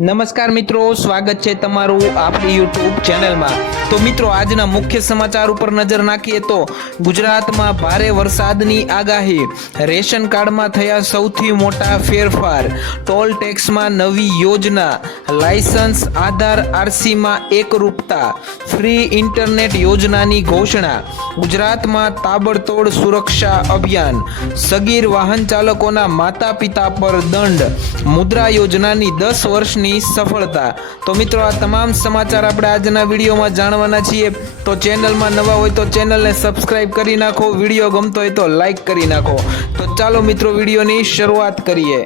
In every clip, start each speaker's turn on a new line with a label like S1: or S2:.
S1: નમસ્કાર મિત્રો, સ્વાગત છે તમારું આપણી યુટ્યુબ ચેનલમાં. તો મિત્રો, આજના મુખ્ય સમાચાર ઉપર નજર નાખીએ તો ગુજરાતમાં ભારે વરસાદની આગાહી. રેશન કાર્ડમાં થયા સૌથી મોટા ફેરફાર. ટોલ ટેક્સમાં નવી યોજના. લાયસન્સ, આધાર આરસીમાં એકરૂપતા. ફ્રી ઇન્ટરનેટ યોજનાની ઘોષણા. ગુજરાતમાં તાબડતોડ સુરક્ષા અભિયાન. સગીર વાહન ચાલકોના માતા પિતા પર દંડ. મુદ્રા યોજનાની દસ વર્ષની સફળતા. તો મિત્રો, આ તમામ સમાચાર આપણે આજના વિડીયોમાં જાણવાના છીએ. તો ચેનલમાં નવા હોય તો ચેનલને સબસ્ક્રાઇબ કરી નાખો. વીડિયો ગમતો હોય તો લાઇક કરી નાખો. તો ચાલો મિત્રો, વિડીયોની શરૂઆત કરીએ.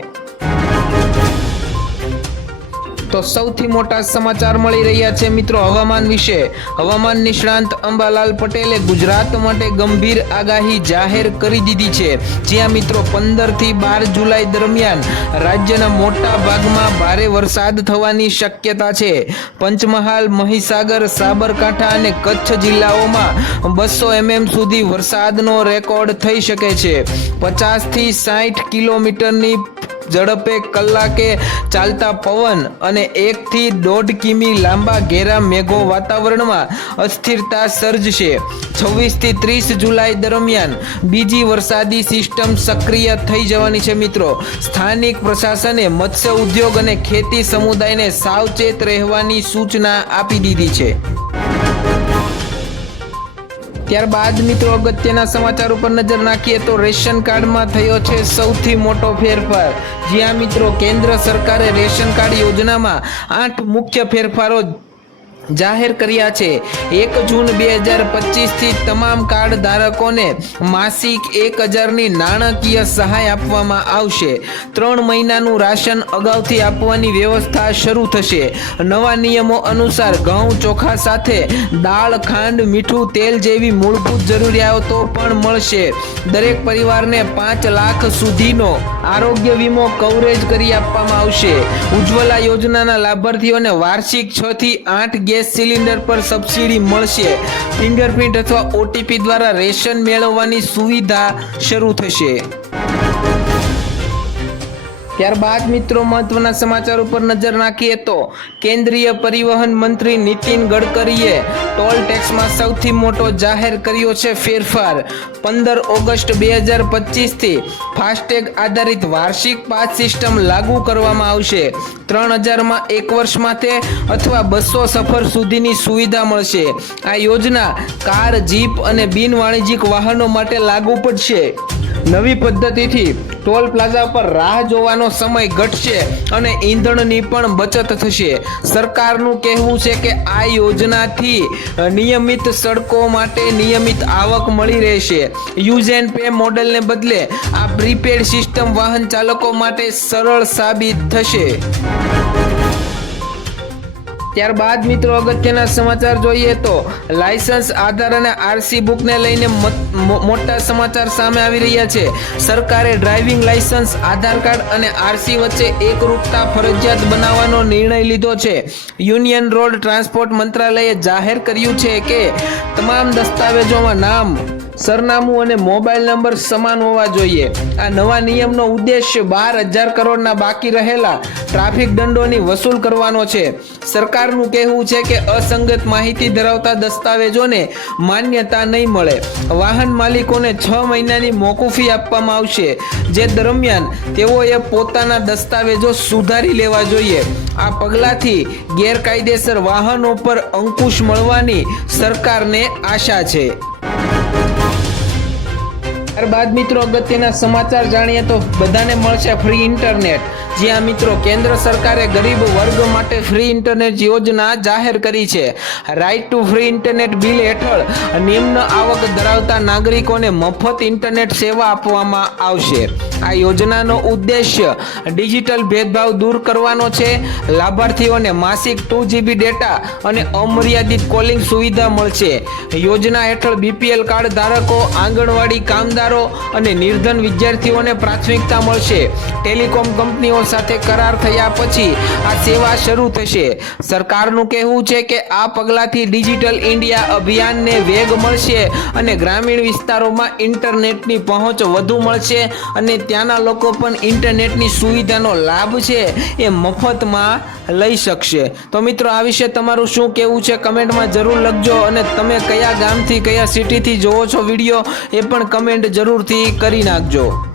S1: તો સૌથી મોટા સમાચાર મળી રહ્યા છે મિત્રો હવામાન વિશે. હવામાન નિષ્ણાંત અંબાલાલ પટેલે ગુજરાત માટે ગંભીર આગાહી જાહેર કરી દીધી છે. જ્યાં મિત્રો પંદરથી બાર જુલાઈ દરમિયાન રાજ્યના મોટા ભાગમાં ભારે વરસાદ થવાની શક્યતા છે. પંચમહાલ, મહીસાગર, સાબરકાંઠા અને કચ્છ જિલ્લાઓમાં બસો એમએમ સુધી વરસાદનો રેકોર્ડ થઈ શકે છે. પચાસથી સાઠ કિલોમીટરની ઝડપે કલાકે ચાલતા પવન અને એકથી દોઢ કિમી લાંબા ઘેરા મેઘો વાતાવરણમાં અસ્થિરતા સર્જશે. છવ્વીસથી ત્રીસ જુલાઈ દરમિયાન બીજી વરસાદી સિસ્ટમ સક્રિય થઈ જવાની છે મિત્રો. સ્થાનિક પ્રશાસને મત્સ્ય ઉદ્યોગ અને ખેતી સમુદાયને સાવચેત રહેવાની સૂચના આપી દીધી છે. ત્યારબાદ મિત્રો અગત્યના સમાચાર ઉપર નજર નાખીએ તો રેશન કાર્ડમાં થયો છે સૌથી મોટો ફેરફાર. જ્યાં મિત્રો કેન્દ્ર સરકારે રેશન કાર્ડ યોજનામાં આઠ મુખ્ય ફેરફારો જાહેર કર્યા છે. એક જૂન બે હજાર પચીસથી તમામ કાર્ડ ધારકોને માસિક એક હજારની નાણાકીય સહાય આપવામાં આવશે. ત્રણ મહિનાનું રાશન અગાઉથી આપવાની વ્યવસ્થા શરૂ થશે. નવા નિયમો અનુસાર ઘઉં, ચોખા સાથે દાળ, ખાંડ, મીઠું, તેલ જેવી મૂળભૂત જરૂરિયાતો પણ મળશે. દરેક પરિવારને પાંચ લાખ સુધીનો આરોગ્ય વીમો કવરેજ કરી આપવામાં આવશે. ઉજ્જવલા યોજનાના લાભાર્થીઓને વાર્ષિક છ થી આઠ ગેસ સિલિન્ડર પર સબસિડી મળશે. ફિંગરપ્રિન્ટ અથવા ઓટીપી દ્વારા રેશન મેળવવાની સુવિધા શરૂ થશે. ત્યારબાદ મિત્રો મહત્વના સમાચાર ઉપર નજર નાખીએ તો કેન્દ્રીય પરિવહન મંત્રી નીતિન ગડકરીએ ટોલ ટેક્સમાં સૌથી મોટો જાહેર કર્યો છે ફેરફાર. પંદર ઓગસ્ટ બે હજાર પચીસથી ફાસ્ટેગ આધારિત વાર્ષિક પાસ સિસ્ટમ લાગુ કરવામાં આવશે. ત્રણ હજારમાં એક વર્ષ માટે અથવા બસો સફર સુધીની સુવિધા મળશે. આ યોજના કાર, જીપ અને બિન વાણિજ્યિક વાહનો માટે લાગુ પડશે. નવી પદ્ધતિથી ટોલ પ્લાઝા પર રાહ જોવાનો સમય ઘટશે અને ઈંધણની પણ બચત થશે. સરકારનું કહેવું છે કે આ યોજનાથી નિયમિત સડકો માટે નિયમિત આવક મળી રહેશે. યુઝ એન્ડ પે મોડેલને બદલે આ પ્રીપેડ સિસ્ટમ વાહન ચાલકો માટે સરળ સાબિત થશે. ત્યારબાદ મિત્રો અગત્યના સમાચાર જોઈએ તો લાયસન્સ, આધાર અને આરસી બુકને લઈને મોટા સમાચાર સામે આવી રહ્યા છે. સરકારે ડ્રાઇવિંગ લાયસન્સ, આધાર કાર્ડ અને આરસી વચ્ચે એકરૂપતા ફરજિયાત બનાવવાનો નિર્ણય લીધો છે. યુનિયન રોડ ટ્રાન્સપોર્ટ મંત્રાલયે જાહેર કર્યું છે કે તમામ દસ્તાવેજોમાં નામ સરનામું અને મોબાઈલ નંબર સમાન હોવા જોઈએ. આ નવા નિયમનો ઉદ્દેશ્ય બાર હજાર કરોડના બાકી રહેલા ટ્રાફિક દંડોની વસૂલ કરવાનો છે. સરકારનું કહેવું છે કે અસંગત માહિતી ધરાવતા દસ્તાવેજોને માન્યતા નહીં મળે. વાહન માલિકોને છ મહિનાની મોકૂફી આપવામાં આવશે. જે દરમિયાન તેઓએ પોતાના દસ્તાવેજો સુધારી લેવા જોઈએ. આ પગલાંથી ગેરકાયદેસર વાહનો પર અંકુશ મળવાની સરકારને આશા છે. ત્યારબાદ મિત્રો અગત્યના સમાચાર જાણીએ તો બધાને મળશે ફ્રી ઇન્ટરનેટ જ્યાં મિત્રો, કેન્દ્ર સરકારે ગરીબ વર્ગ માટે ફ્રી ઇન્ટરનેટ યોજના જાહેર કરી છે. Right to free internet bill હેઠળ નિમ્ન આવક ધરાવતા નાગરિકોને મફત ઇન્ટરનેટ સેવા આપવામાં આવશે. આ યોજનાનો ઉદ્દેશ્ય ડિજિટલ ભેદભાવ દૂર કરવાનો છે. લાભાર્થીઓને માસિક ટુ જીબી ડેટા અને અમર્યાદિત કોલિંગ સુવિધા મળશે. યોજના હેઠળ બીપીએલ કાર્ડ ધારકો, આંગણવાડી કામદારો અને નિર્ધન વિદ્યાર્થીઓને પ્રાથમિકતા મળશે. ટેલિકોમ કંપનીઓ સાથે કરાર થયા પછી આ સેવા શરૂ થશે. સરકારનું કહેવું છે કે આ પગલાંથી ડિજિટલ ઇન્ડિયા અભિયાનને વેગ મળશે અને ગ્રામીણ વિસ્તારોમાં ઇન્ટરનેટની પહોંચ વધુ મળશે અને ત્યાંના લોકો પણ ઇન્ટરનેટની સુવિધાનો લાભ છે, એ મફતમાં લઈ શકશે. તો મિત્રો, આ વિશે તમારું શું કહેવું છે કમેન્ટમાં જરૂર લખજો અને તમે કયા ગામથી, કયા સિટીથી જોવો છો વીડિયો, એ પણ કમેન્ટ જરૂરથી કરી નાખજો.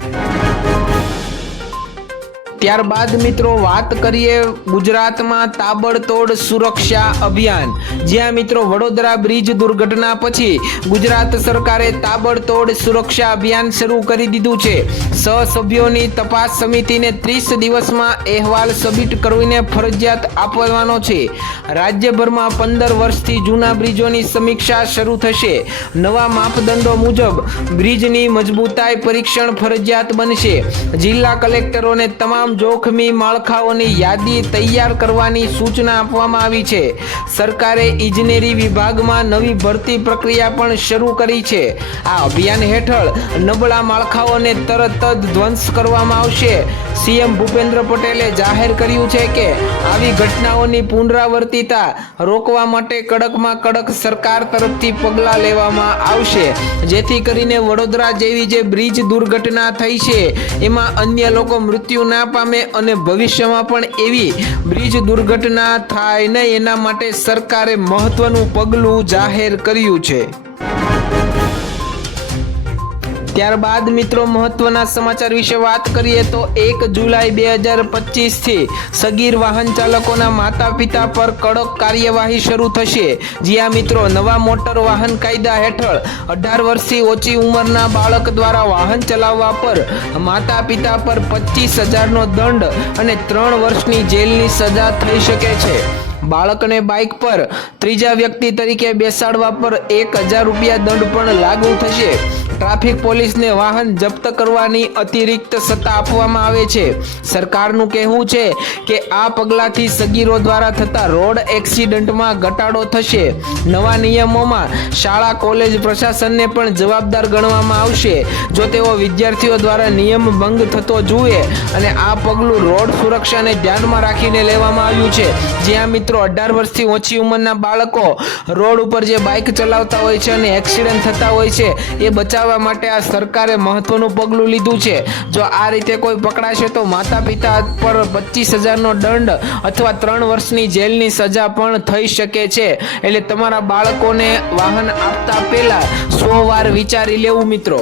S1: ત્યારબાદ મિત્રો વાત કરીએ ગુજરાતમાં તાબડતોડ સુરક્ષા અભિયાન. જ્યાં મિત્રો વડોદરા બ્રિજ દુર્ઘટના પછી ગુજરાત સરકારે તાબડતોડ સુરક્ષા અભિયાન શરૂ કરી દીધું છે. સહસભ્યોની તપાસ સમિતિને ત્રીસ દિવસમાં અહેવાલ સબમિટ કરીને ફરજિયાત આપવાનો છે. રાજ્યભરમાં પંદર વર્ષથી જૂના બ્રિજોની સમીક્ષા શરૂ થશે. નવા માપદંડો મુજબ બ્રિજની મજબૂતાઈ પરીક્ષણ ફરજિયાત બનશે. જિલ્લા કલેક્ટરોને તમામ જોખમી માળખાઓની યાદી તૈયાર કરવાની સૂચના આપવામાં આવી છે. સરકારે ઇજનેરી વિભાગમાં નવી ભરતી પ્રક્રિયા પણ શરૂ કરી છે. આ અભિયાન હેઠળ નબળા માળખાઓને તરત જ ધ્વંસ કરવામાં આવશે. સીએમ ભૂપેન્દ્ર પટેલે જાહેર કર્યું છે કે આવી ઘટનાઓની પુનરાવર્તિતા રોકવા માટે કડકમાં કડક સરકાર તરફથી પગલાં લેવામાં આવશે. જેથી કરીને વડોદરા જેવી જે બ્રિજ દુર્ઘટના થઈ છે, એમાં અન્ય લોકો મૃત્યુ ના પામે અને ભવિષ્યમાં પણ એવી બ્રિજ દુર્ઘટના થાય નહીં. એના માટે સરકારે મહત્વનું પગલું જાહેર કર્યું છે. ત્યારબાદ મિત્રો મહત્વના સમાચાર વિશે વાત કરીએ તો એક જુલાઈ બે હજાર પચીસથી સગીર વાહન ચાલકોના માતા પિતા પર કડક કાર્યવાહી શરૂ થશે. જ્યાં મિત્રો નવા મોટર વાહન કાયદા હેઠળ અઢાર વર્ષથી ઓછી ઉંમરના બાળક દ્વારા વાહન ચલાવવા પર માતા પિતા પર પચીસ હજારનો દંડ અને ત્રણ વર્ષની જેલની સજા થઈ શકે છે. બાળકને બાઇક પર ત્રીજા વ્યક્તિ તરીકે બેસાડવા પર એક હજાર રૂપિયા દંડ પણ લાગુ થશે. ટ્રાફિક પોલીસને વાહન જપ્ત કરવાની અતિરિક્ત સત્તા આપવામાં આવે છે. સરકારનું કહેવું છે કે આ પગલાંથી સગીરો દ્વારા થતા રોડ એક્સિડન્ટમાં ઘટાડો થશે. નવા નિયમોમાં શાળા, કોલેજ પ્રશાસનને પણ જવાબદાર ગણવામાં આવશે. જો તેઓ વિદ્યાર્થીઓ દ્વારા નિયમ ભંગ થતો જુએ અને આ પગલું રોડ સુરક્ષાને ધ્યાનમાં રાખીને લેવામાં આવ્યું છે. જ્યાં મિત્રો અઢાર વર્ષથી ઓછી ઉંમરના બાળકો રોડ ઉપર જે બાઇક ચલાવતા હોય છે અને એક્સિડન્ટ થતા હોય છે, એ બચાવવા માટે આ સરકારે મહત્વનું પગલું લીધું છે. જો આ રીતે કોઈ પકડાશે તો માતા પિતા પર પચીસ હજારનો દંડ અથવા ત્રણ વર્ષની જેલની સજા પણ થઈ શકે છે. એટલે તમારા બાળકોને વાહન આપતા પહેલાં સો વાર વિચારી લેવું, મિત્રો.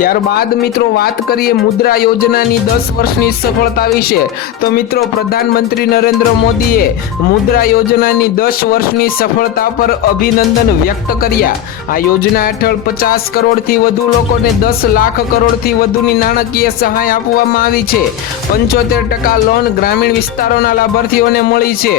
S1: ત્યારબાદ મિત્રો વાત કરીએ મુદ્રા યોજનાની દસ વર્ષની સફળતા વિશે. તો મિત્રો પ્રધાનમંત્રી નરેન્દ્ર મોદીએ મુદ્રા યોજનાની દસ વર્ષની સફળતા પર અભિનંદન વ્યક્ત કર્યા. આ યોજના હેઠળ પચાસ કરોડથી વધુ લોકોને દસ લાખ કરોડથી વધુની નાણાકીય સહાય આપવામાં આવી છે. પંચોતેર ટકા લોન ગ્રામીણ વિસ્તારોના લાભાર્થીઓને મળી છે.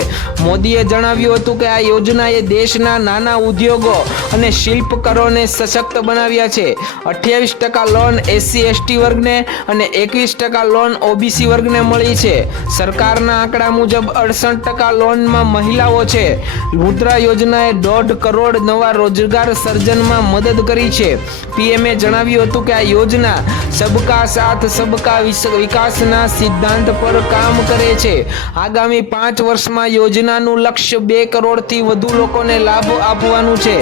S1: મોદીએ જણાવ્યું હતું કે આ યોજનાએ દેશના નાના ઉદ્યોગો અને શિલ્પકારોને સશક્ત બનાવ્યા છે. અઠ્યાવીસ ટકા લોન એસસી એસટી વર્ગને અને એકવીસ ટકા લોન ઓબીસી વર્ગને મળી છે. સરકારના આંકડા મુજબ અડસઠ ટકા લોનમાં મહિલાઓ છે. મુદ્રા યોજનાએ દોઢ કરોડ નવા રોજગાર સર્જનમાં મદદ કરી છે. પીએમએ જણાવ્યું હતું કે આ યોજના સબકા સાથ, સબકા વિકાસના સિદ્ધાંત પર કામ કરે છે. આગામી પાંચ વર્ષમાં યોજનાનું લક્ષ્ય બે કરોડથી વધુ લોકોને લાભ આપવાનું છે.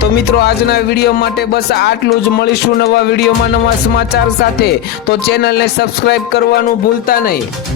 S1: તો મિત્રો, આજના વીડિયો માટે બસ આટલું જ. મળીશું નવા વિડીયોમાં. નવા સમાચાર સાથે તો ચેનલને સબસ્ક્રાઇબ કરવાનું ભૂલતા નહીં.